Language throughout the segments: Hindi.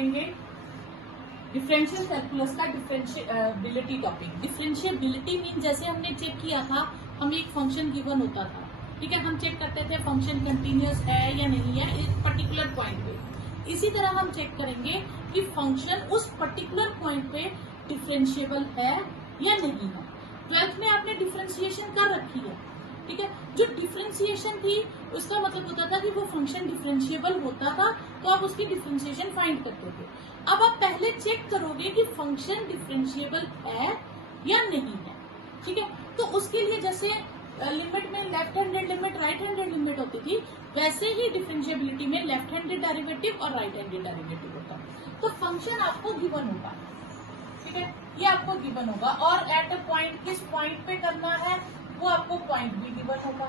करेंगे डिफरेंशियल कैलकुलस का डिफरेंशिएबिलिटी टॉपिक। डिफरेंशिएबिलिटी मीन जैसे हमने चेक किया था, हमें एक फंक्शन गिवन होता था, ठीक है, हम चेक करते थे फंक्शन कंटिन्यूअस है या नहीं है एक पर्टिकुलर पॉइंट पे। इसी तरह हम चेक करेंगे कि फंक्शन उस पर्टिकुलर पॉइंट पे डिफरेंशिएबल है या नहीं है। 12th में आपने डिफरेंशिएशन कर रखी है, ठीक है। जो डिफरेंशिएशन थी उसका मतलब होता था कि वो फंक्शन डिफरेंशिएबल होता था तो आप उसकी डिफरेंशिएशन फाइंड करते थे। अब आप पहले चेक करोगे कि फंक्शन डिफरेंशिएबल है या नहीं है, ठीक है। तो उसके लिए जैसे लिमिट में left handed limit right handed limit होती थी, वैसे ही डिफरेंशिएबिलिटी में लेफ्ट हैंडेड डेरिवेटिव और राइट हैंडेड डेरिवेटिव होता है। तो फंक्शन आपको गिवन होगा, ठीक है, ये आपको गिवन होगा और एट अ पॉइंट किस पॉइंट पे करना है वो आपको पॉइंट भी गिवन होगा,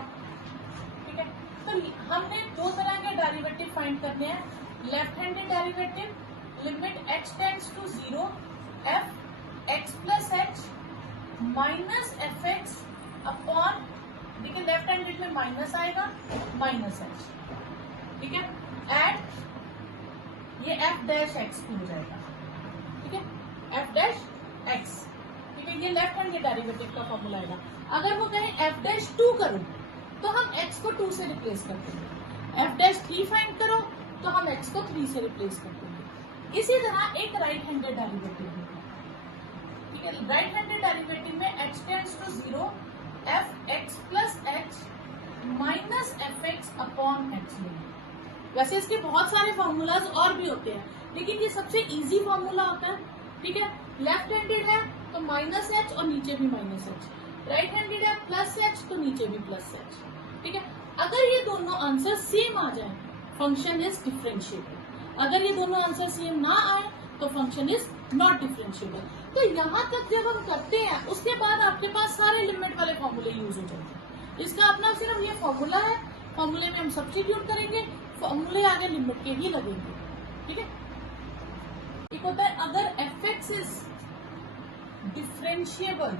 ठीक है। तो हमने दो तरह के डेरिवेटिव फाइंड करने हैं, left handed derivative limit x tends to 0 f x plus h minus f x upon, देखिए लेफ्ट हैंडेड में माइनस आएगा माइनस एच, ठीक है, एंड ये f डैश x हो जाएगा, ठीक है, f डैश x, ठीक है, ये लेफ्ट हैंडेड डेरिवेटिव का फॉर्मूला आएगा। अगर वो कहें f डैश 2 करो तो हम x को 2 से रिप्लेस कर देंगे, f डैश 3 फाइंड करो तो हम x को 3 से रिप्लेस कर देंगे। इसी तरह एक राइट हैंडेड डेरिवेटिव है, ठीक है, राइट हैंडेड डेरिवेटिव में x tends to 0 f x plus h minus f x upon h लेंगे। वैसे इसके बहुत सारे फॉर्मूलाज और भी होते हैं, लेकिन ये सबसे इजी फॉर्मूला होता है, ठीक है। लेफ्ट हैंडेड है तो माइनस एच और नीचे भी माइनस एच, राइट हैंडेड है प्लस एच तो नीचे भी प्लस एच, ठीक है। अगर ये दोनों आंसर सेम आ जाए फंक्शन इज डिफरेंशिएबल, अगर ये दोनों आंसर सेम ना आए तो फंक्शन इज नॉट डिफरेंशिएबल। तो यहाँ तक जब हम करते हैं उसके बाद आपके पास सारे लिमिट वाले फॉर्मूले यूज हो जाते हैं। इसका अपना सिर्फ ये फॉर्मूला है, फॉर्मूले में हम सब्स्टिट्यूट करेंगे, फॉर्मूले आगे लिमिट के ही लगेंगे, ठीक है। एक होता है अगर एफ एक्स इज डिफरेंशिएबल,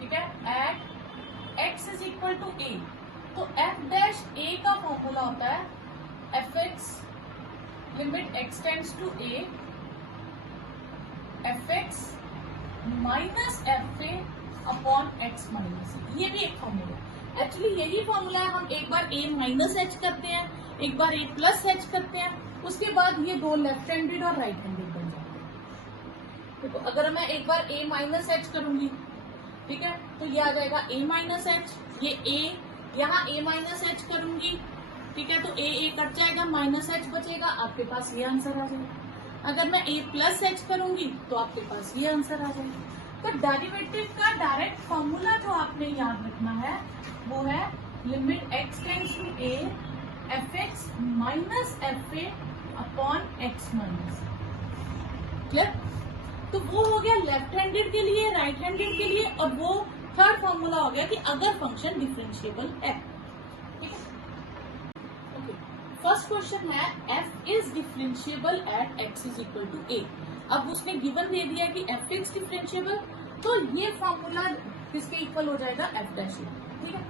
ठीक है, at x is equal to a, तो एफ डैश ए का फॉर्मूला होता है f x limit x tends to a f x minus f a upon x minus a, ये भी एक फॉर्मूला है। एक्चुअली यही फॉर्मूला है, हम एक बार ए माइनस एच करते हैं, एक बार ए प्लस एच करते हैं, उसके बाद ये दो लेफ्ट हैंडेड और राइट हैंडेड बन जाते हैं। तो अगर मैं एक बार ए माइनस एच करूंगी, ठीक है, तो ये आ जाएगा ए माइनस एच, ये ए यहाँ ए माइनस एच करूंगी, ठीक है, तो ए कट जाएगा माइनस एच बचेगा, आपके पास ये आंसर आ जाएगा। अगर मैं ए प्लस एच करूंगी तो आपके पास ये आंसर आ जाएगा। तो डेरिवेटिव का डायरेक्ट फॉर्मूला जो आपने याद रखना है वो है limit x tends to a f x minus f a upon x minus, clear. तो वो हो गया लेफ्ट हैंडेड के लिए, राइट हैंडेड के लिए, और वो थर्ड फॉर्मूला हो गया कि अगर फंक्शन डिफरेंशिएबल है, ठीक है। ओके, फर्स्ट क्वेश्चन है f is differentiable at x is equal to a। अब उसने गिवन दे दिया कि f इज डिफरेंशिएबल, तो ये फॉर्मूला किसके इक्वल हो जाएगा, f डैश ए, ठीक है,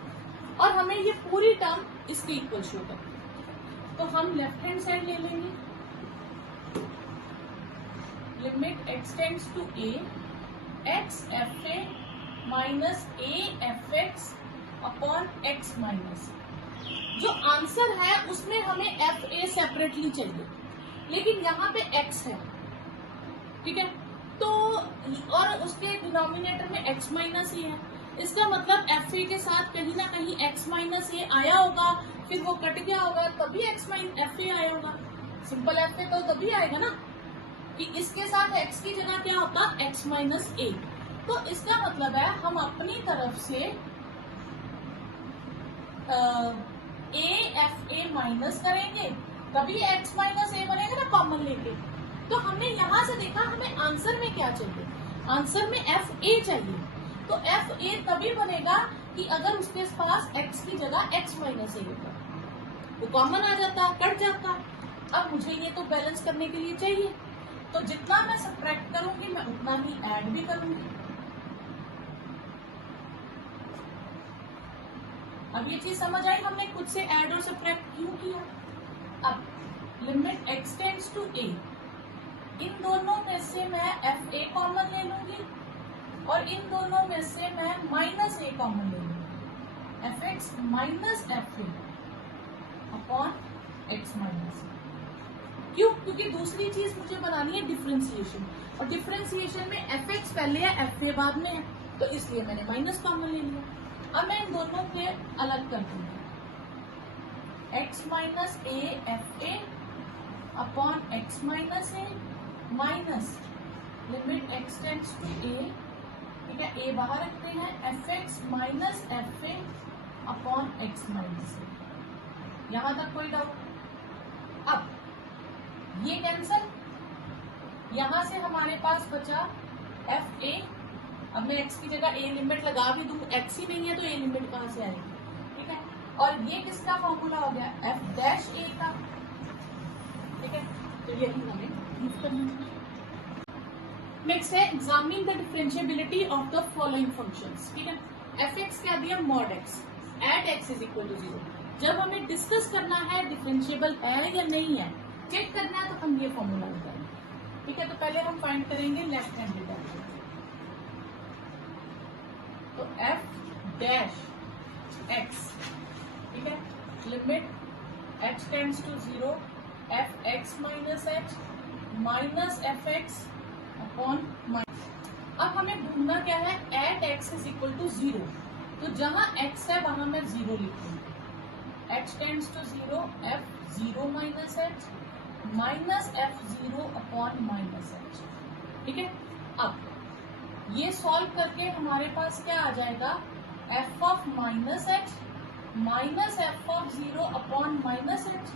और हमें ये पूरी टर्म इसके इक्वल शो करनी है। तो हम लेफ्ट हैंड साइड ले लेंगे, limit x tends to a x f a minus a f x upon x minus. जो आंसर है उसमें हमें एफ ए सेपरेटली चाहिए, लेकिन यहाँ पे x है, ठीक है, तो और उसके डिनोमिनेटर में x माइनस ए है, इसका मतलब एफ ए के साथ कहीं ना कहीं x माइनस ए आया होगा, फिर वो कट गया होगा तभी x माइनस एफ ए आया होगा। सिंपल एफ ए तो तभी आएगा ना कि इसके साथ x की जगह क्या होता x माइनस ए। तो इसका मतलब है हम अपनी तरफ से ए एफ ए माइनस करेंगे तभी x माइनस ए बनेगा ना कॉमन लेके। तो हमने यहां से देखा हमें आंसर में क्या चाहिए, आंसर में एफ ए चाहिए, तो एफ ए तभी बनेगा कि अगर उसके पास x की जगह x माइनस ए होगा, वो कॉमन आ जाता, कट जाता। अब मुझे ये तो बैलेंस करने के लिए चाहिए, तो जितना मैं सब्ट्रैक्ट करूंगी मैं उतना ही ऐड भी करूंगी। अब ये चीज समझ आई हमने खुद से ऐड और सब्ट्रैक्ट क्यों किया। अब लिमिट एक्सटेंड टू a, इन दोनों में से मैं एफ ए कॉमन ले लूंगी और इन दोनों में से मैं माइनस ए कॉमन ले लूंगी, F x minus f a upon x minus. क्यों? क्योंकि दूसरी चीज मुझे बनानी है डिफरेंशिएशन, और डिफरेंशिएशन में एफ एक्स पहले है एफ ए बाद में है, तो इसलिए मैंने माइनस कॉमन ले लिया। अब मैं इन दोनों के अलग कर दूंगी, x minus a f a upon x minus a minus limit x tends to a, ठीक है, ए बाहर रखते हैं, f x minus f a upon x minus a. यहां तक कोई डाउट? अब ये कैंसल, यहां से हमारे पास बचा एफ ए। अब मैं एक्स की जगह ए लिमिट लगा भी दूं, एक्स ही नहीं है तो ए लिमिट कहां से आएगी, ठीक है। और ये किसका फॉर्मूला हो गया, एफ डैश ए का, ठीक है। तो यही हमें यूज करना है। नेक्स्ट है examine the differentiability of the following functions, ठीक है। एफ एक्स क्या दिया, mod x at x is equal to 0। जब हमें डिस्कस करना है डिफरेंशिएबल है या नहीं है, चेक करना है, तो हम ये फॉर्मूला निकालेंगे, ठीक है। तो पहले हम फाइंड करेंगे लेफ्ट हैंड डेरिवेटिव, तो एफ डैश एक्स, ठीक है, limit h tends to 0 f x minus h minus f x upon minus. अब हमें ढूंढना क्या है, at x is equal to 0, तो जहां x है वहां मैं 0 लिखूंगी, h tends to 0 f 0 minus h minus f 0 upon minus h, ठीक है। अब ये सॉल्व करके हमारे पास क्या आ जाएगा, F of minus h minus f of 0 upon minus H.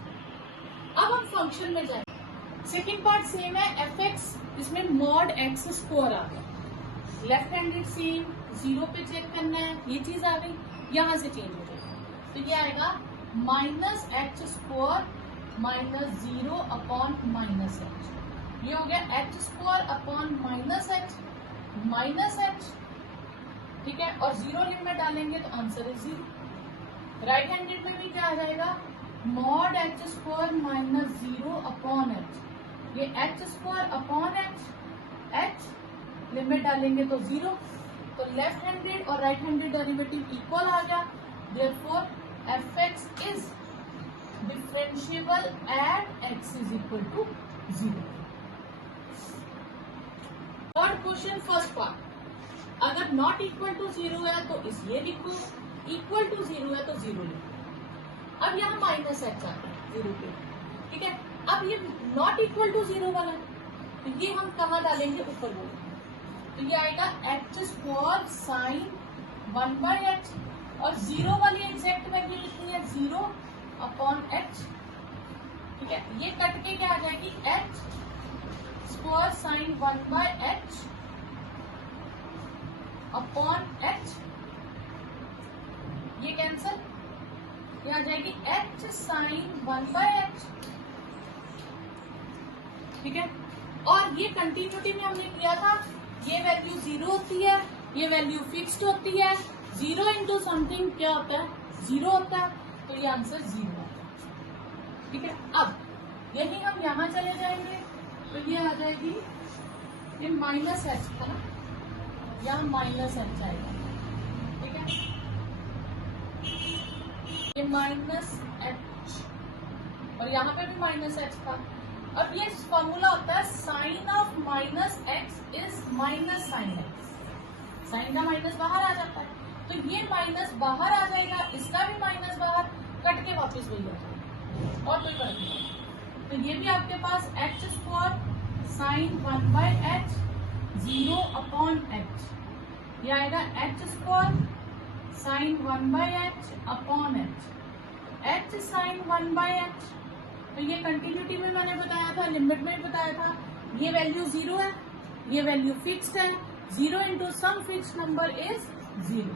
अब हम फंक्शन में जाएंगे, सेकेंड पार्ट सेम है, एफ एक्स, इसमें मॉड एक्स स्क्वायर आ गया, लेफ्ट हैंडेड सेम, 0 पे चेक करना है, ये चीज आ गई, यहां से चेंज हो जाएगा, तो ये आएगा minus H square minus 0 upon minus H, ये हो गया H square upon minus h, ठीक है। और 0 लिमिट डालेंगे तो आंसर है 0। राइट हैंडेड में भी क्या आ जाएगा, mod h square minus 0 upon h, ये h square upon h limit डालेंगे तो 0, तो लेफ्ट हैंडेड और राइट हैंडेड डेरिवेटिव इक्वल आ गया, therefore f x is differentiable at x is equal to 0। Third question first part, अगर नॉट इक्वल टू 0 है तो ये लिखो, इक्वल टू 0 है तो 0 लिखो। अब यहाँ माइनस एच आता है 0 पे, ठीक है। अब ये नॉट इक्वल टू 0 वाला है, तो ये हम कहाँ डालेंगे, ऊपर बोलेंगे, तो ये आएगा एच स्क्वायर साइन 1/h, और 0 वाली एग्जैक्ट वैल्यू कितनी है, 0 अपॉन एच, ठीक है। ये कट के क्या आ जाएगी, H square sine 1/h upon h, ये कैंसल, ये आ जाएगी एच साइन 1/h, ठीक है। और ये कंटिन्यूटी में हमने किया था, ये वैल्यू 0 होती है, ये वैल्यू फिक्स्ड होती है, 0 इंटू समथिंग क्या होता है, 0 होता है, तो ये आंसर 0 आता है, ठीक है। अब यही हम यहाँ चले जाएंगे, तो ये आ जाएगी, ये माइनस एच था ना, यहाँ माइनस एच आएगा, ठीक है, ये माइनस एच, और यहाँ पे भी माइनस एच था। अब ये फॉर्मूला होता है sine of minus x is minus sine x, sine का माइनस बाहर आ जाता है, तो ये माइनस बाहर आ जाएगा, इसका भी माइनस बाहर, कट के वापस वही आ जाएगा, और कोई फर्क नहीं। तो ये भी आपके पास h square sine 1/h 0 upon h, ये आएगा h square sine 1/h upon h sine 1/h। तो ये कंटिन्यूटी में मैंने बताया था, लिमिट में बताया था, ये वैल्यू 0 है, ये वैल्यू फिक्स्ड है, 0 into some fixed number is 0,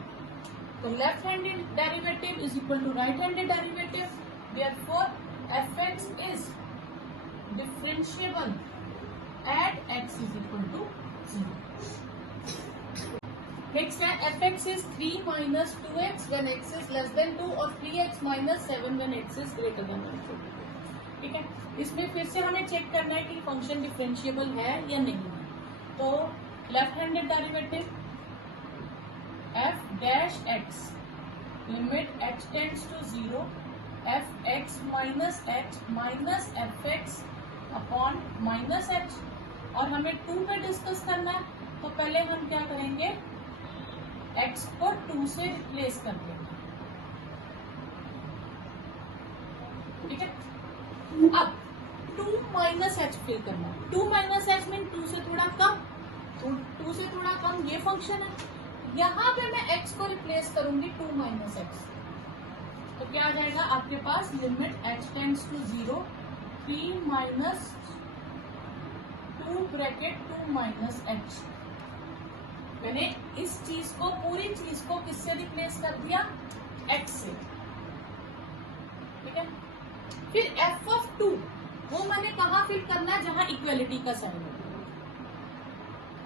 तो left handed derivative is equal to right handed derivative, therefore f x is differentiable at x is equal to 0। Next है f x is 3 minus 2x when x is less than 2 और 3x minus 7 when x is greater than 1। ठीक है, इसमें फिर से हमें चेक करना है कि फंक्शन डिफरेंशिएबल है या नहीं है। तो left handed derivative f dash x limit h tends to 0 f x minus f x upon minus h, और हमें 2 पे डिस्कस करना है। तो पहले हम क्या करेंगे, x को 2 से रिप्लेस कर देंगे। ठीक है, अब 2 माइनस एच फिल करना है। 2 माइनस एच मीन 2 से थोड़ा कम, तो 2 से थोड़ा कम ये फंक्शन है। यहाँ पे मैं x को रिप्लेस करूंगी 2 माइनस एक्स, तो क्या आ जाएगा आपके पास, limit h tends to 0 3 minus 2 bracket 2 minus h. मैंने इस चीज को, पूरी चीज को किससे रिप्लेस कर दिया, x से। ठीक है, फिर f ऑफ 2 वो मैंने कहा फिल करना है, जहां इक्वेलिटी का साइन है।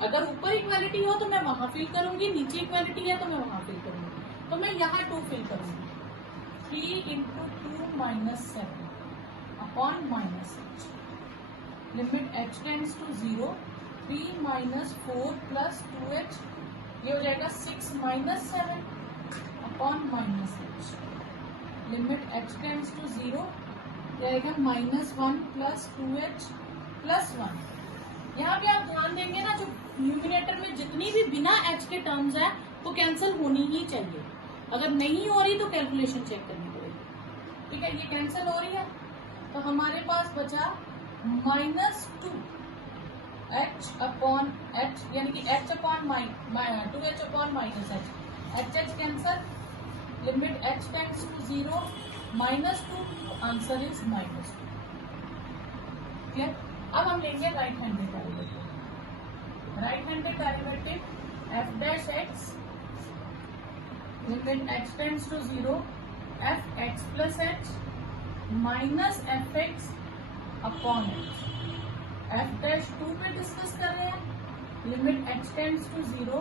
अगर ऊपर इक्वेलिटी हो तो मैं वहां फिल करूंगी, नीचे इक्वेलिटी है तो मैं वहां फिल करूंगी। तो मैं यहाँ 2 फिल करूंगी, 3 into 2 minus 7 upon minus h, limit h tends to 0 3 minus 4 plus 2h, ये हो जाएगा 6 minus 7 upon minus h, limit h tends to 0 जाएगा -1 प्लस 2h प्लस 1। यहाँ पे आप ध्यान देंगे ना, जो न्यूमिनेटर में जितनी भी बिना h के टर्म्स है वो कैंसिल होनी ही चाहिए। अगर नहीं हो रही तो कैलकुलेशन चेक करनी पड़ेगी। ठीक है, ये कैंसिल हो रही है, तो हमारे पास बचा -2 h अपॉन h, यानी कि h upon 2h upon minus h, h cancel, limit h tends to 0 -2, answer is -2। Clear? अब हम लेंगे right handed derivative. Right handed derivative f dash x limit h tends to 0 f x plus h minus f x upon h। f dash 2 पे डिस्कस कर रहे हैं, limit h tends to 0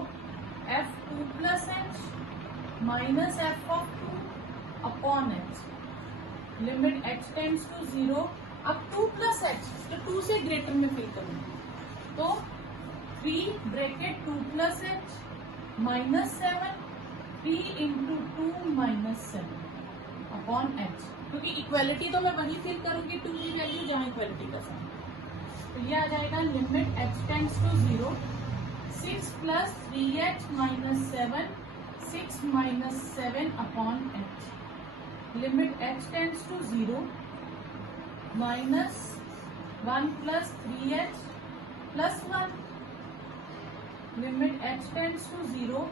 f 2 plus h minus f of 2 upon h, limit h tends to 0 अब 2 प्लस h, तो 2 से ग्रेटर में फिल करूंगी, तो 3 bracket 2 plus h minus 7 3 into 2 minus 7 upon h, क्योंकि इक्वेलिटी तो मैं वही फिल करूंगी 2 की वैल्यू जहां इक्वेलिटी का साइन। तो ये आ जाएगा limit h tends to 0 6 plus 3h minus 7 6 minus 7 upon h, limit h tends to 0 minus 1 plus 3h plus 1, limit h tends to 0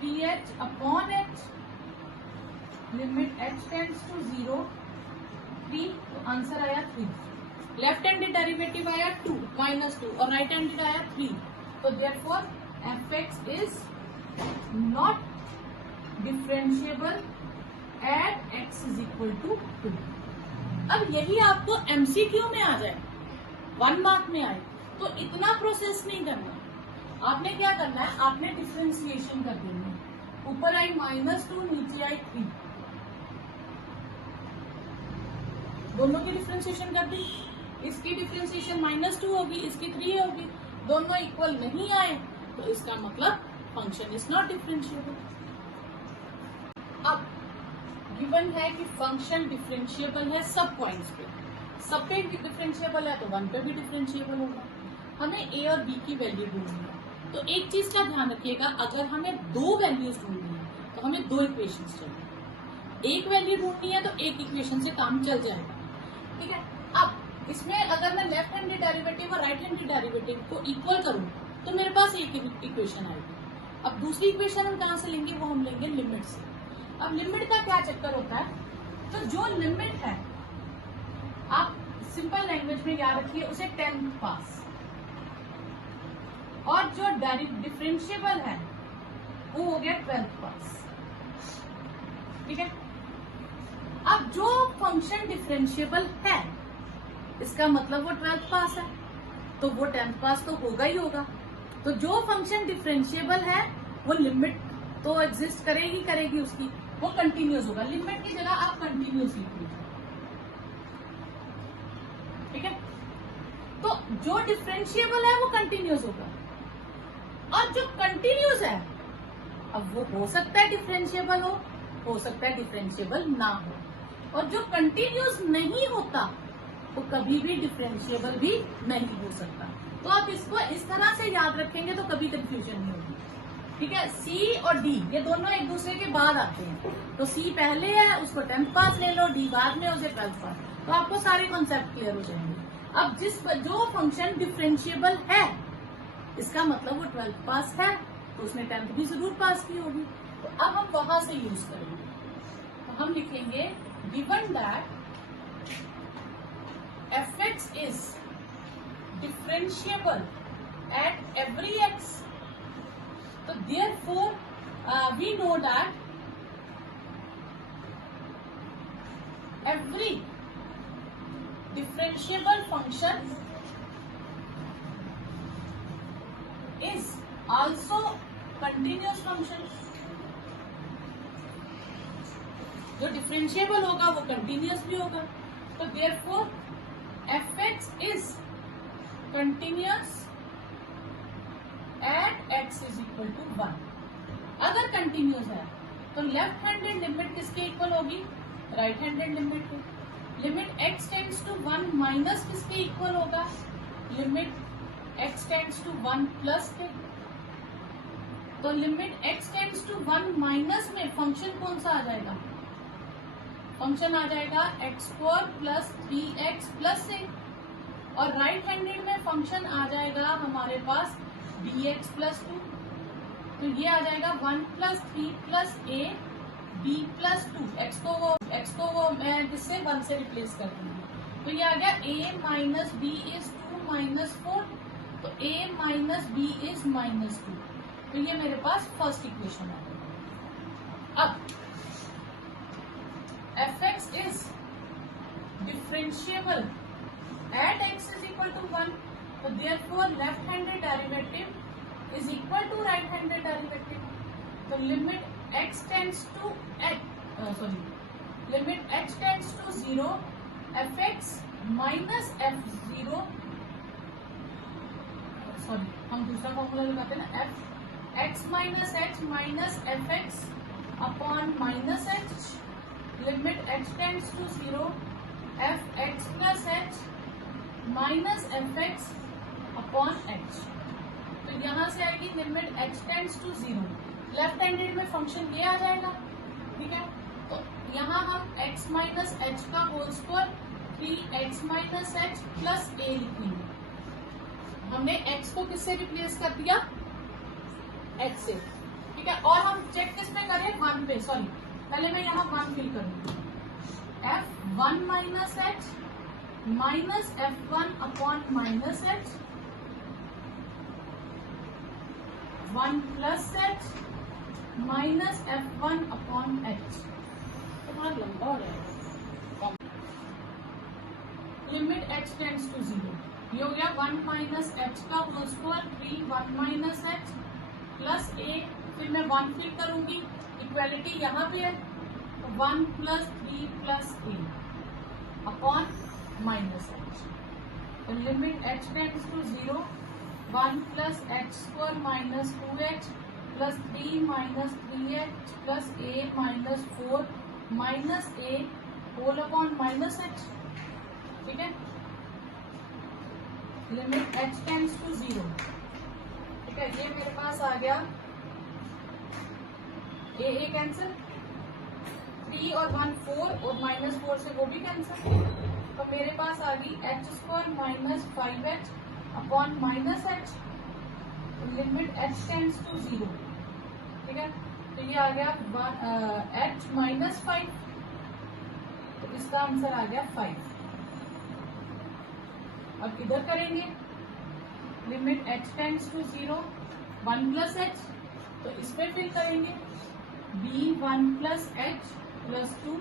3h upon h, limit h tends to 0 3, तो आंसर आया 3। लेफ्ट हैंडेड डेरिवेटिव आया 2 -2 और राइट हैंडेड आया 3, तो therefore f x is not differentiable at x is equal to 2। अब यही आपको एमसीक्यू में आ जाए, 1 मार्क में आए, तो इतना प्रोसेस नहीं करना। आपने क्या करना है, आपने डिफरेंशिएशन कर देनी है। ऊपर आई -2, नीचे आई 3, दोनों की डिफरेंशिएशन कर दी। इसकी डिफरेंशिएशन -2 होगी, इसकी 3 होगी, दोनों इक्वल नहीं आए तो इसका मतलब फंक्शन इज नॉट डिफरेंशिएबल। अब गिवन है कि फंक्शन डिफरेंशिएबल है सब पॉइंट्स पे, सब पे डिफरेंशिएबल है तो 1 पे भी डिफरेंशिएबल होगा। हमें a और b की वैल्यू ढूंढनी है, तो एक चीज का ध्यान रखिएगा, अगर हमें 2 वैल्यूज ढूंढनी है तो हमें 2 इक्वेशंस चाहिए। एक वैल्यू ढूंढनी है तो एक इक्वेशन से काम चल जाएगा। ठीक है, अब इसमें अगर मैं लेफ्ट हैंडेड डेरिवेटिव और राइट हैंडेड डेरिवेटिव को इक्वल करूं तो मेरे पास एक इक्वेशन आएगी। अब दूसरी इक्वेशन हम कहां से लेंगे, वो हम लेंगे लिमिट से। अब लिमिट का क्या चक्कर होता है, तो जो लिमिट है आप सिंपल लैंग्वेज में याद रखिए उसे 10th पास, और जो डिफरेंशिएबल है वो हो गया 12th पास। ठीक है, अब जो फंक्शन डिफरेंशिएबल है इसका मतलब वो 12th पास है, तो वो 10th पास तो होगा ही होगा। तो जो फंक्शन डिफरेंशिएबल है वो लिमिट तो एग्जिस्ट करेगी उसकी, वो कंटिन्यूस होगा। लिमिट की जगह आप कंटिन्यूस लिख लीजिए। जो डिफरेंशिएबल है वो कंटिन्यूस होगा, और जो कंटिन्यूस है अब वो हो सकता है डिफरेंशिएबल हो सकता है डिफरेंशिएबल ना हो, और जो कंटिन्यूस नहीं होता वो कभी भी डिफरेंशिएबल भी नहीं हो सकता। तो आप इसको इस तरह से याद रखेंगे तो कभी कंफ्यूजन नहीं होगी। ठीक है, सी और डी ये दोनों एक दूसरे के बाद आते हैं, तो सी पहले है उसको 10th पास ले लो, डी बाद में उसे 12th पास, तो आपको सारे कॉन्सेप्ट क्लियर हो जाएंगे। अब जो फंक्शन डिफरेंशिएबल है इसका मतलब वो 12th पास है, तो उसने 10th भी जरूर पास की होगी। तो अब हम वहां से यूज करेंगे, तो हम लिखेंगे given that fx is differentiable at every x, so therefore we know that every differentiable function is also continuous function। जो डिफरेंशिएबल होगा वो कंटिन्यूस भी होगा, तो therefore fx is continuous at x is equal to 1। अगर कंटिन्यूस है तो लेफ्ट हैंडेड लिमिट किसके इक्वल होगी, राइट हैंडेड लिमिट के। Limit x tends to 1 minus किसके इक्वल होगा, limit x tends to 1 plus के। तो limit x tends to 1 minus में फंक्शन कौन सा आ जाएगा, फंक्शन आ जाएगा x² plus 3x plus a, और राइट हैंडेड में फंक्शन आ जाएगा हमारे पास dx प्लस 2, तो ये आ जाएगा 1 plus 3 plus a b plus 2। x को वो मैं जिससे 1 से रिप्लेस कर दूंगी, तो ये आ गया a minus b is 2 minus 4, तो a minus b is minus 2, तो ये मेरे पास फर्स्ट इक्वेशन है। अब fx is differentiable at x is equal to 1, so therefore left handed derivative is equal to right handed derivative। तो limit x tends to limit x tends to 0 fx minus f0, हम दूसरा फॉर्मूला लगाते हैं ना, x minus h minus fx upon minus h, limit x tends to 0 fx plus h minus fx upon h। तो यहाँ से आएगी limit x tends to 0, left handed में फंक्शन ये आ जाएगा। ठीक है, तो यहाँ हम x माइनस h का whole square 3x minus h plus a लिखेंगे। हमने x को किससे रिप्लेस कर दिया, h से। ठीक है, और हम चेक किस पे करें, 1 पे, सॉरी पहले मैं यहाँ 1 फिल करूंगी, f1 minus h minus f1 upon minus h 1 plus h minus f1 upon h, तो बहुत लंबा हो जाएगा। लिमिट h टेंड्स टू 0, ये हो गया 1 माइनस h का whole square 3 1 minus h plus a, फिर मैं 1 फिल करूंगी, इक्वालिटी यहाँ पे है, तो 1 plus 3 plus a upon minus h, तो limit h tends to 0 1 plus h square minus 2h plus 3 minus 3h plus a minus 4 minus a whole upon minus h। ठीक है, लिमिट h टेंड्स टू 0। ठीक है, ये मेरे पास आ गया a कैंसिल, 3 और 1 4 और माइनस 4 से वो भी कैंसिल, तो मेरे पास आ गई h square minus 5h upon minus h, limit h tends to 0। ठीक है, तो ये आ गया h माइनस 5, तो इसका आंसर आ गया 5। अब इधर करेंगे, limit h tends to 0 1 plus h, तो इस पे फिल करेंगे b1 प्लस h प्लस 2,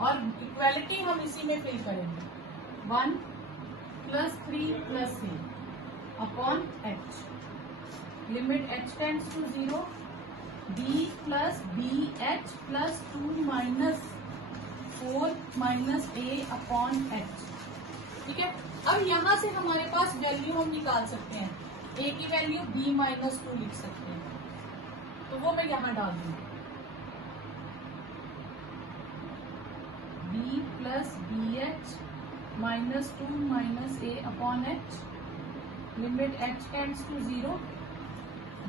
और इक्वालिटी हम इसी में फिल करेंगे 1 plus 3 plus a upon h, limit h tends to 0 b plus bh plus 2 minus 4 minus a upon h। ठीक है। अब यहाँ से हमारे पास वैल्यू हम निकाल सकते हैं, ए की वैल्यू b-2 लिख सकते हैं, तो वो मैं यहाँ डाल दूंगी, b plus bh -2 - a upon h, limit h tends to 0,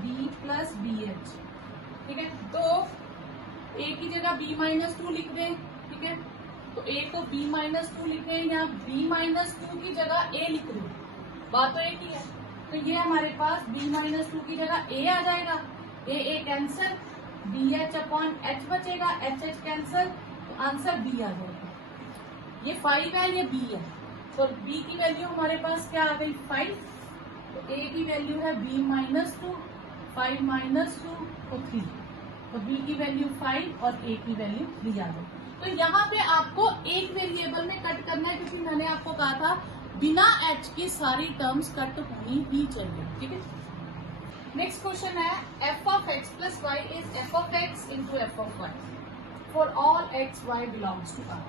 b plus bh। ठीक है, तो a की जगह b-2 लिख दें। ठीक है, तो a को b-2 लिख दें, या b-2 की जगह a लिख दें, बात तो एक ही है। तो ये हमारे पास b-2 की जगह a आ जाएगा, a cancel, bh upon h बचेगा, h कैंसल, तो आंसर b आ जाएगा। ये 5 है, ये b है, तो b की वैल्यू हमारे पास क्या आ गई 5, तो a की वैल्यू है b-2, 5 - 2 तो 3, तो b की वैल्यू 5 और a की वैल्यू 3 आ गई। तो यहाँ पे आपको एक वेरिएबल में कट करना है, क्योंकि मैंने आपको कहा था बिना h की सारी टर्म्स कट होनी ही चाहिए। ठीक है, नेक्स्ट क्वेश्चन है f of x plus y is f of x into f of y for all x y belongs to R।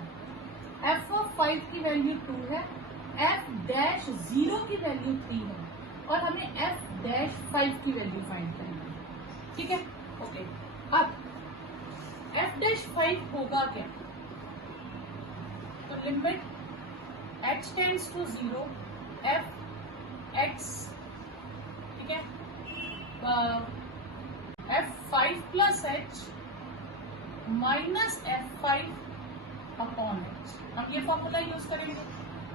f of 5 की वैल्यू 2 है, f डैश 0 की वैल्यू 3 है, और हमें f डैश 5 की वैल्यू फाइंड करनी है। ठीक है, ओके। अब f डैश 5 होगा क्या, तो limit h tends to 0 f x, ठीक है, f5 plus h minus f5 upon h। हम ये फॉर्मूला यूज करेंगे,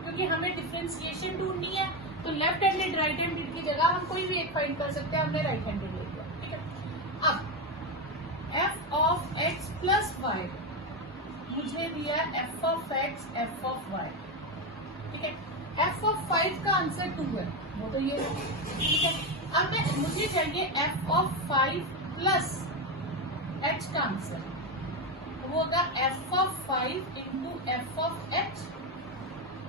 क्योंकि हमें डिफरेंशिएशन ढूंढनी है, तो लेफ्ट हैंडेड राइट हैंडेड की जगह हम कोई भी एक फाइंड कर सकते हैं, हमने राइट हैंडेड ले लिया। ठीक है, अब f of x plus y मुझे दिया f of x f of y। ठीक है, f ऑफ 5 का आंसर 2 है, वो तो ये। ठीक है, अब मुझे चाहिए f ऑफ 5 प्लस h का आंसर, वो होगा f of 5 into f of h,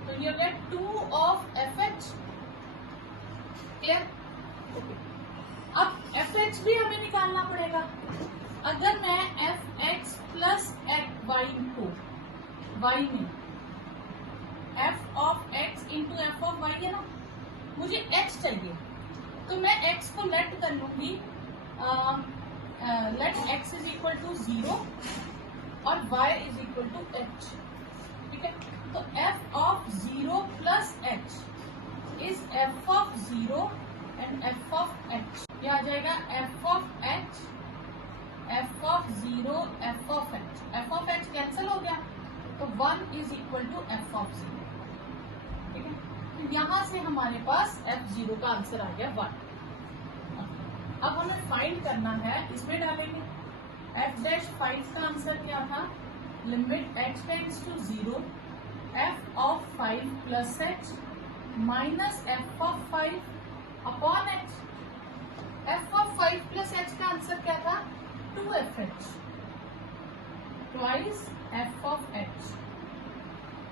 तो ये होगा 2 ऑफ fh। क्लियर? ओके, अब fh भी हमें निकालना पड़ेगा। अगर मैं fx प्लस y को y में f of x into f of y है ना, मुझे h चाहिए, तो मैं x को लेट कर लूंगी, let x is equal to 0 और y is equal to h। ठीक है, तो f of 0 plus h is f of 0 and f of h। ये आ जाएगा f of h, f of 0, f of h, f of h cancel हो गया, तो 1 is equal to f of 0। ठीक है, तो यहां से हमारे पास f0 का आंसर आ गया 1। अब हमें फाइंड करना है, इसमें डालेंगे f डैश 5 का आंसर क्या था, limit h tends to 0 f of 5 plus h minus f of 5 upon h। f of 5 plus h का आंसर क्या था 2fh, twice f of h,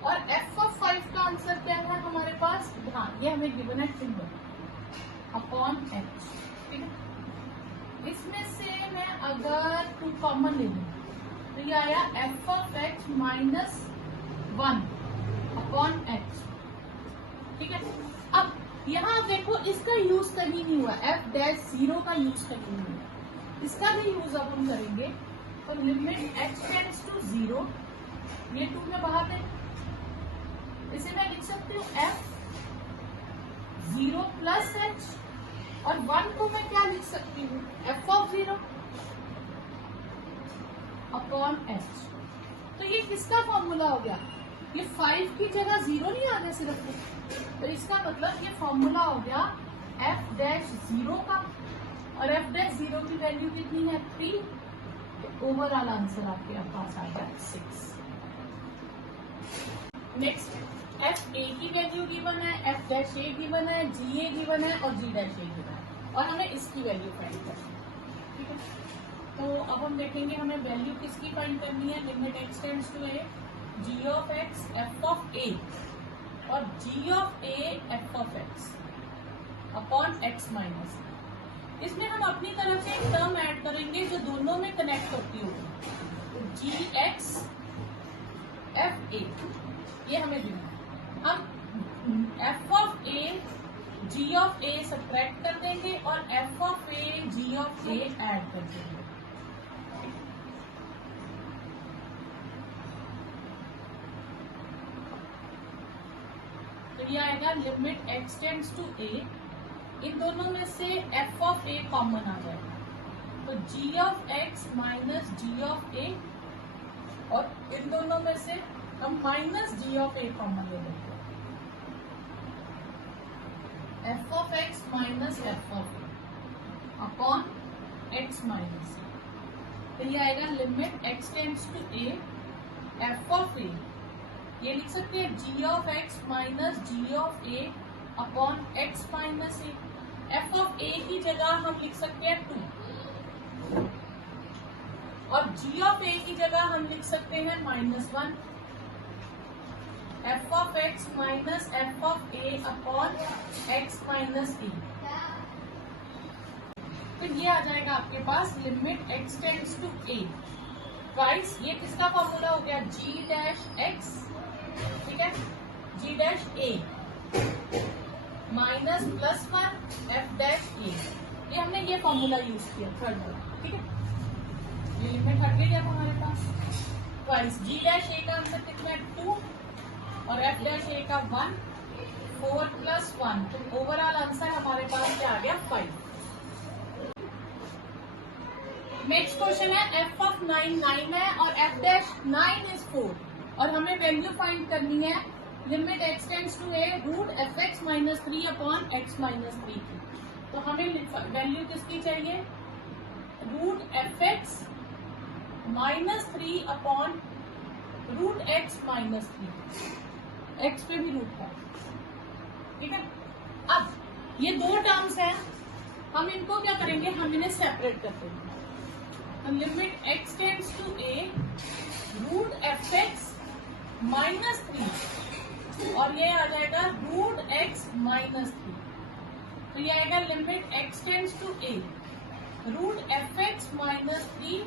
और f ऑफ 5 का आंसर क्या है हमारे पास, हाँ ये हमें गिवन है सिंबल अपॉन h। ठीक है, इसमें से मैं अगर 2 कॉमन ले लूं, तो ये आया f of h minus 1 upon h। ठीक है, अब यहाँ देखो इसका यूज कहीं नहीं हुआ, f डैश 0 का यूज कहीं नहीं हुआ, इसका भी यूज अब हम करेंगे। तो लिमिट h टेंड्स टू 0, ये 2 में बाहर दे, इसे मैं लिख सकती हूँ f 0 प्लस h, और 1 को मैं क्या लिख सकती हूँ f ऑफ 0 अपॉन h। तो ये किसका फॉर्मूला हो गया, ये 5 की जगह 0 नहीं आ गया सिर्फ, तो इसका मतलब ये फॉर्मूला हो गया f डैश 0 का, और f डैश 0 की वैल्यू कितनी है 3, तो ओवरऑल आंसर आपके पास आ गया 6। नेक्स्ट f a की वैल्यू गिवन है, f डैश a गिवन है, g a गिवन है और g डैश a गिवन है, और हमें इसकी वैल्यू फाइंड करनी है। ठीक है, तो अब हम देखेंगे हमें वैल्यू किसकी फाइंड करनी है, limit x tends to a g of x f of a और g of a f of x upon x minus. इसमें हम अपनी तरफ से एक टर्म ऐड करेंगे जो दोनों में कनेक्ट होती होगी, तो g x f a, ये हमें देना है। अब f of a g of a subtract कर देंगे और f of a g of a add कर देंगे। तो ये आएगा limit x tends to a, इन दोनों में से एफ ऑफ ए कॉमन आ जाएगा, तो g of x minus g of a, और इन दोनों में से हम minus g of a common ले लेंगे, f of x minus f of a upon x minus a. तो ये आएगा limit x tends to a, f of a ये लिख सकते हैं g of x minus g of a upon x minus a. F of a की जगह हम लिख सकते हैं 2 और जी ऑफ ए की जगह हम लिख सकते हैं -1। F of x minus f of a upon x minus a. तो ये आ जाएगा आपके पास limit x tends to a twice, ये किसका फॉर्मूला हो गया, जी डैश एक्स, ठीक है, जी डैश ए माइनस +1 एफ डैश ए, ये हमने ये फॉर्मूला यूज किया थर्ड वाला, ठीक है। ये लिमिट हट गई अब हमारे पास ट्वाइस जी डैश ए का आंसर कितना है 2 और एफ डैश ए का 1, 4 + 1, तो ओवरऑल आंसर हमारे पास क्या आ गया 5। नेक्स्ट क्वेश्चन है एफ ऑफ 9 9 है और एफ डैश 9 इज 4 और हमें वैल्यू फाइंड करनी है limit x tends to a root f x minus 3 upon x minus 3 की। तो हमें वैल्यू किसकी चाहिए, root f x minus 3 upon root x minus 3, x पे भी रूट है, ठीक है। अब ये 2 टर्म्स हैं, हम इनको क्या करेंगे, हम इन्हें सेपरेट कर देंगे। Limit x tends to a root f x minus 3 और ये आ जाएगा रूट एक्स माइनस 3। तो ये आएगा limit x tends to a root f x minus 3,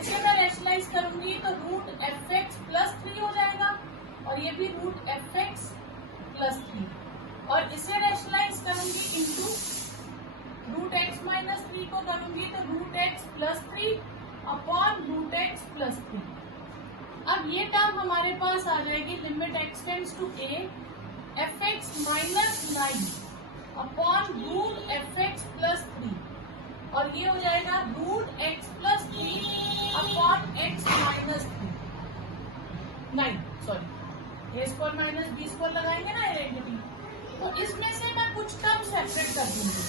इसे मैं रेशनलाइज करूंगी तो रूट एफ एक्स प्लस 3 हो जाएगा और ये भी रूट एफ एक्स प्लस 3 और इसे रेशनलाइज करूंगी इंटू रूट एक्स माइनस 3 को करूंगी तो root x plus 3 upon root x plus 3। अब ये टर्म हमारे पास आ जाएगी limit x tends to a f x minus 9 upon root f x plus 3 और ये हो जाएगा root x plus 3 upon x minus 9, sorry a square minus b square लगाएंगे ना आइडेंटिटी, तो इसमें से मैं कुछ टर्म सेपरेट कर दूंगी।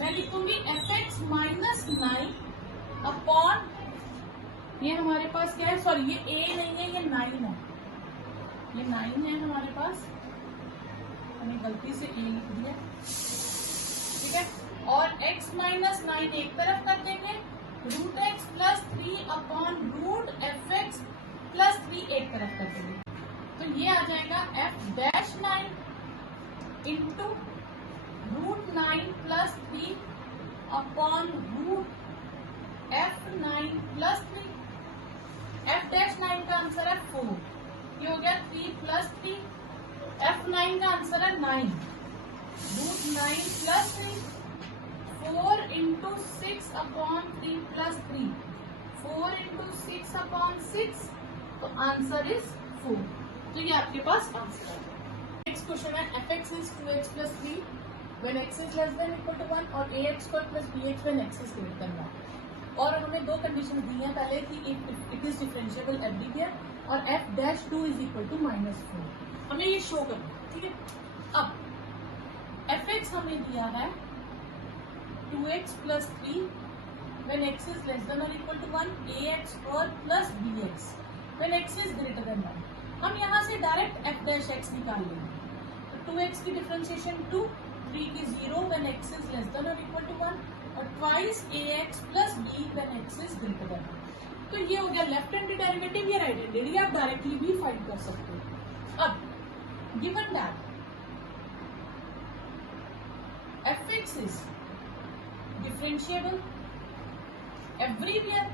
मैं लिखूंगी एफ एक्स माइनस 9 अपॉन, ये हमारे पास क्या है, सॉरी ये ए नहीं है, ये 9 है, ये 9 है हमारे पास, हमने गलती से ए लिख दिया, ठीक है। और x माइनस 9 एक तरफ कर देंगे, root x plus 3 upon root f x plus 3 एक तरफ कर देंगे, तो ये आ जाएगा f dash 9 into root 9 plus 3 upon root f 9 plus 3। F dash 9 का आंसर है 4, ये हो गया 3 प्लस 3, एफ 9 का आंसर है 9, root 9 plus 3, 4 into 6 upon 3 plus 3, 4 into 6 upon 6, तो आंसर इज 4। तो ये आपके पास आंसर है। नेक्स्ट क्वेश्चन है f x is 2x plus 3 when x is less than equal to 1 और ax square plus bx when x is greater than 1। और हमें 2 कंडीशन दी है पहले कि इट इज डिफरेंशिएबल एवरीवेयर और f dash 2 is equal to -4, हमें ये शो करना है, ठीक है। अब एफ एक्स हमें दिया है 2x plus 3 when x is less than or equal to 1, ax square plus bx when x is greater than 1। हम यहाँ से डायरेक्ट f डैश x निकाल लेंगे, तो 2x की डिफरेंशिएशन 2, 3 की 0 when x is less than or equal to 1 और twice ax plus b when x is greater than 1। तो ये हो गया लेफ्ट हैंड डेरिवेटिव या राइट हैंड डेरिवेटिव, आप डायरेक्टली भी फाइंड कर सकते हो। अब given that f(x) is differentiable everywhere,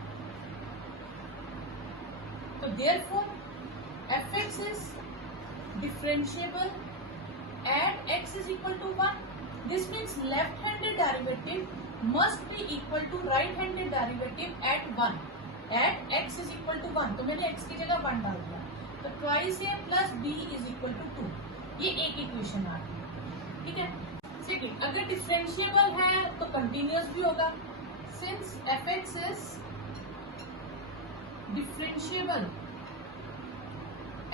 so therefore f(x) is differentiable at x is equal to 1. This means left-handed derivative must be equal to right-handed derivative at 1. At x is equal to 1. तो मैंने x की जगह 1 डाल दिया, तो twice a plus b is equal to 2. ये एक इक्वेशन आ गई, ठीक है. सेकंड, अगर डिफरेंशिएबल है तो कंटिन्यूअस भी होगा. Since fx is differentiable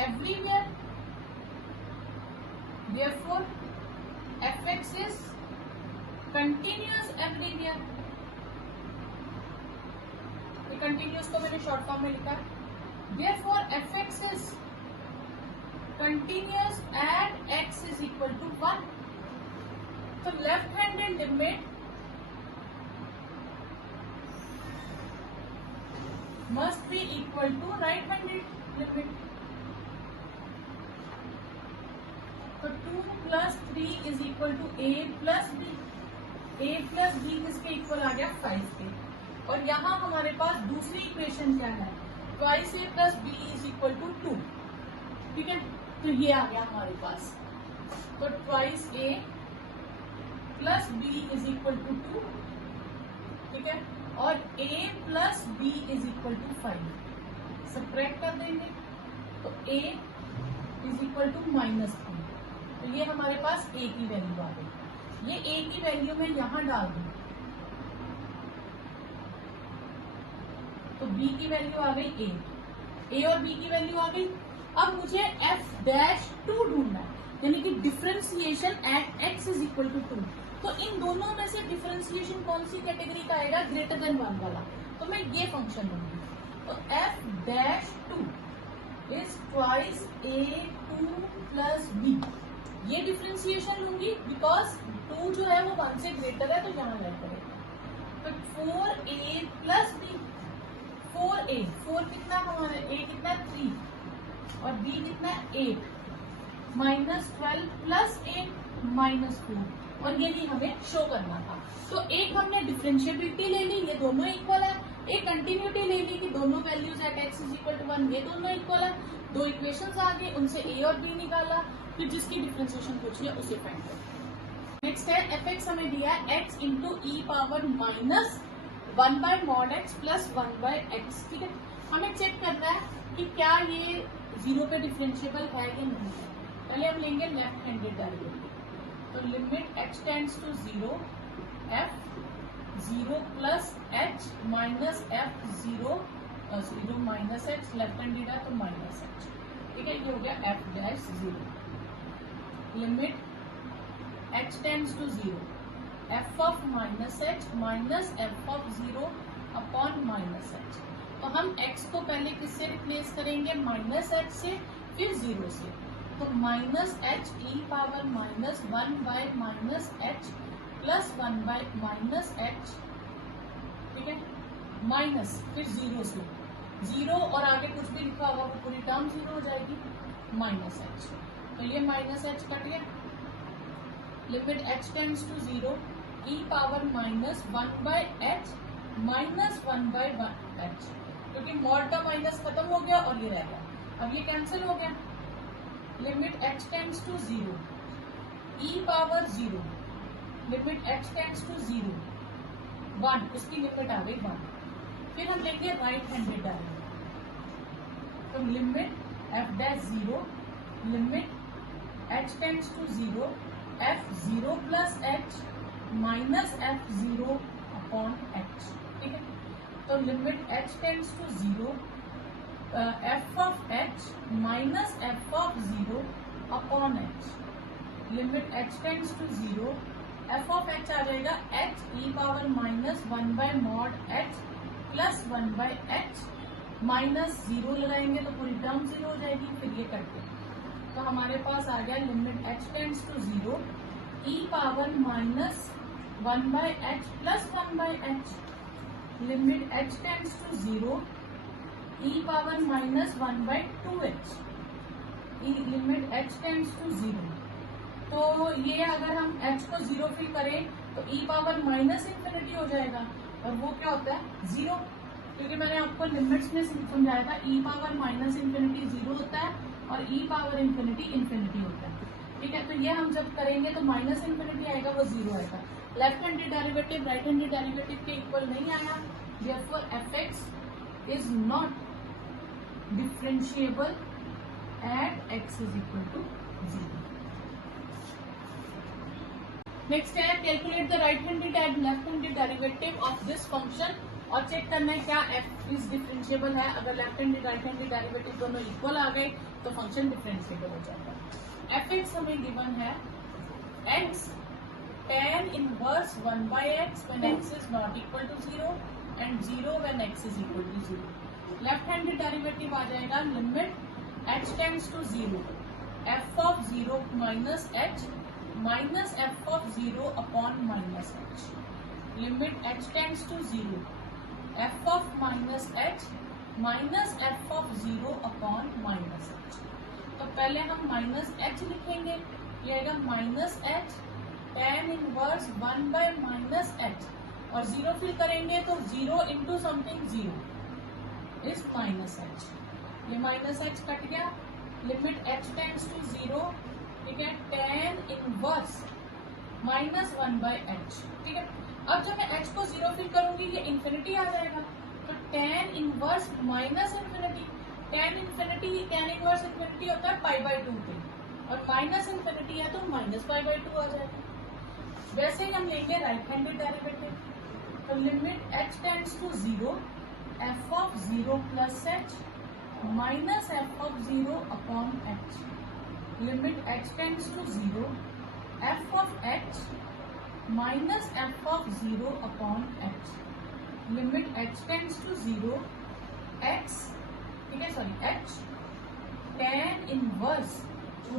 everywhere, therefore fx is continuous everywhere. ये कंटिन्यूअस को मैंने शॉर्ट फॉर्म में लिखा है. therefore fx is continuous at x is equal to 1. तो left handed limit must be equal to right handed limit. तो 2 plus 3 is equal to a plus b. a plus b किसके इक्वल आ गया? 5 के. और यहाँ हमारे पास दूसरी इक्वेशन क्या है? twice a plus b is equal to 2. ठीक है, तो ये आ गया हमारे पास. तो twice a plus b is equal to 2. ठीक है, और a plus b is equal to 5. Subtract कर देंगे तो a इज इक्वल टू -3. तो ये हमारे पास a की वैल्यू आ गई. ये a की वैल्यू मैं यहाँ डाल दूं तो b की वैल्यू आ गई a और b की वैल्यू आ गई. अब मुझे f'2 ढूंढना है, यानी कि differentiation at x is equal to 2. तो इन दोनों में से डिफरेंशिएशन कौन सी कैटेगरी का आएगा? ग्रेटर देन 1 वाला. तो मैं ये फंक्शन लूंगी. तो f'2 is twice a2 plus b. ये डिफरेंशिएशन लूंगी बिकॉज 2 जो है वो 1 से ग्रेटर है, तो यहाँ ऐड करेगा. तो 4a प्लस b. 4 कितना हमारे? a कितना? 3 और b कितना? 8. -12 प्लस 8 -4. और ये भी हमें शो करना था. तो एक हमने डिफरेंशिएबिलिटी ले ली, ये दोनों इक्वल है. एक कंटिन्यूटी ले ली कि दोनों values at x is equal to 1, ये दोनों इक्वल है. दो इक्वेशंस आ गए, उनसे a और b निकाला, फिर जिसकी डिफरेंशिएशन पूछी है उसे फाइंड करो. नेक्स्ट है fx हमें दिया है x into e power minus 1 by mod x plus 1 by x. ठीक है, हमें चेक करना है कि क्या ये 0 पे डिफरेंशिएबल है या नहीं है. पहले हम लेंगे लेफ्ट हैंडेड डेरिवेटिव. तो limit h tends to 0 f 0 plus h minus f 0 minus h. Left handed है तो माइनस h. ठीक है, ये हो गया f dash 0. Limit h tends to 0 f of minus h minus f of 0 upon minus h. तो हम x को पहले किससे रिप्लेस करेंगे? माइनस h से, फिर 0 से. तो minus h e power minus 1 bye minus h plus 1 bye minus h. ठीक है, माइनस फिर 0 से. 0 और आगे कुछ भी लिखा होगा तो पूरी टर्म 0 हो जाएगी. Minus h. तो ये माइनस h कट गया. Limit h tends to 0 e power minus 1 by h minus 1 by h. क्योंकि मॉड का माइनस खत्म हो गया और ये रह गया. अब ये कैंसिल हो गया. Limit h tends to 0 e power 0. Limit h tends to 0 1, उसकी लिमिट आ गई 1. फिर हम लेंगे राइट हैंडेड डेरिवेटिव. तो limit f dash 0 limit h tends to 0 f 0 plus h minus f 0 upon h. ठीक है, तो limit h tends to 0 f of h minus f of 0 upon h. Limit h tends to 0 f of h आ जाएगा h e power minus 1 by mod h plus 1 by h minus 0 लगाएंगे तो पूरी टर्म 0 हो जाएगी. फिर ये करते हैं तो हमारे पास आ गया limit h tends to 0 e power minus 1 by h plus 1 by h. Limit h tends to 0 e power minus 1 by 2h. Limit h tends to 0. तो ये अगर हम h को 0 फिल करें तो ई पावर माइनस इन्फिनिटी हो जाएगा. और वो क्या होता है? 0. क्योंकि मैंने आपको लिमिट्स में समझाया था ई पावर माइनस इन्फिनिटी 0 होता है और ई पावर इन्फिनिटी इन्फिनिटी होता है. ठीक है, तो ये हम जब करेंगे तो माइनस इन्फिनिटी आएगा, वो जीरो आएगा। Left handed derivative right handed derivative के इक्वल नहीं आया, therefore fx is not differentiable at x is equal to 0। Next है calculate the right handed and left handed derivative of this function, और चेक करना है क्या f इज डिफरेंशिएबल है। अगर left handed right handed derivative दोनों इक्वल आ गए तो फंक्शन डिफरेंशिएबल हो जाता है। fx हमें गिवन है x tan inverse 1/x when x is not equal to 0 and 0 when x is equal to 0। Left handed derivative आ जाएगा limit h tends to 0 f of 0 minus h minus f of 0 upon minus h। Limit h tends to 0 f of minus h minus f of 0 upon minus h। तो पहले हम माइनस h लिखेंगे, ये आएगा minus h tan inverse 1 by minus h, और 0 फिल करेंगे तो 0 into something 0 is minus h। ये माइनस h कट गया, लिमिट h टेंड्स टू 0, ठीक है, tan inverse minus 1 by h। ठीक है, अब जब मैं h को 0 फिल करूंगी ये इन्फिनिटी आ जाएगा, तो tan inverse minus infinity, tan inverse infinity होता है π/2 पे, और माइनस इन्फिनिटी है तो माइनस π/2 आ जाएगा। वैसे ही हम लेंगे राइट हैंडेड डेरिवेटिव, तो limit h tends to 0 f of 0 plus h minus f of 0 upon h। Limit h tends to 0 f of h minus f of 0 upon h। Limit h tends to 0 x, ठीक है, sorry h tan inverse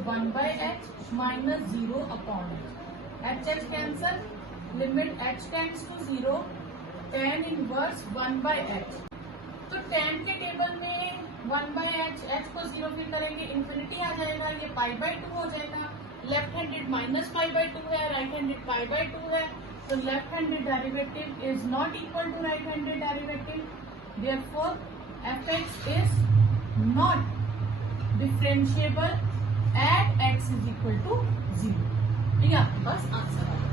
1/h minus 0 upon h। h cancel, limit h tends to 0 tan inverse 1/h। तो tan के टेबल में 1/h, h को 0 फिल करेंगे इन्फिनिटी आ जाएगा, ये π/2 हो जाएगा। लेफ्ट हैंडेड माइनस π/2 है, राइट हैंडेड π/2 है, तो left handed derivative is not equal to right handed derivative, therefore fx is not differentiable at x is equal to 0। ठीक है, बस आंसर आ गया।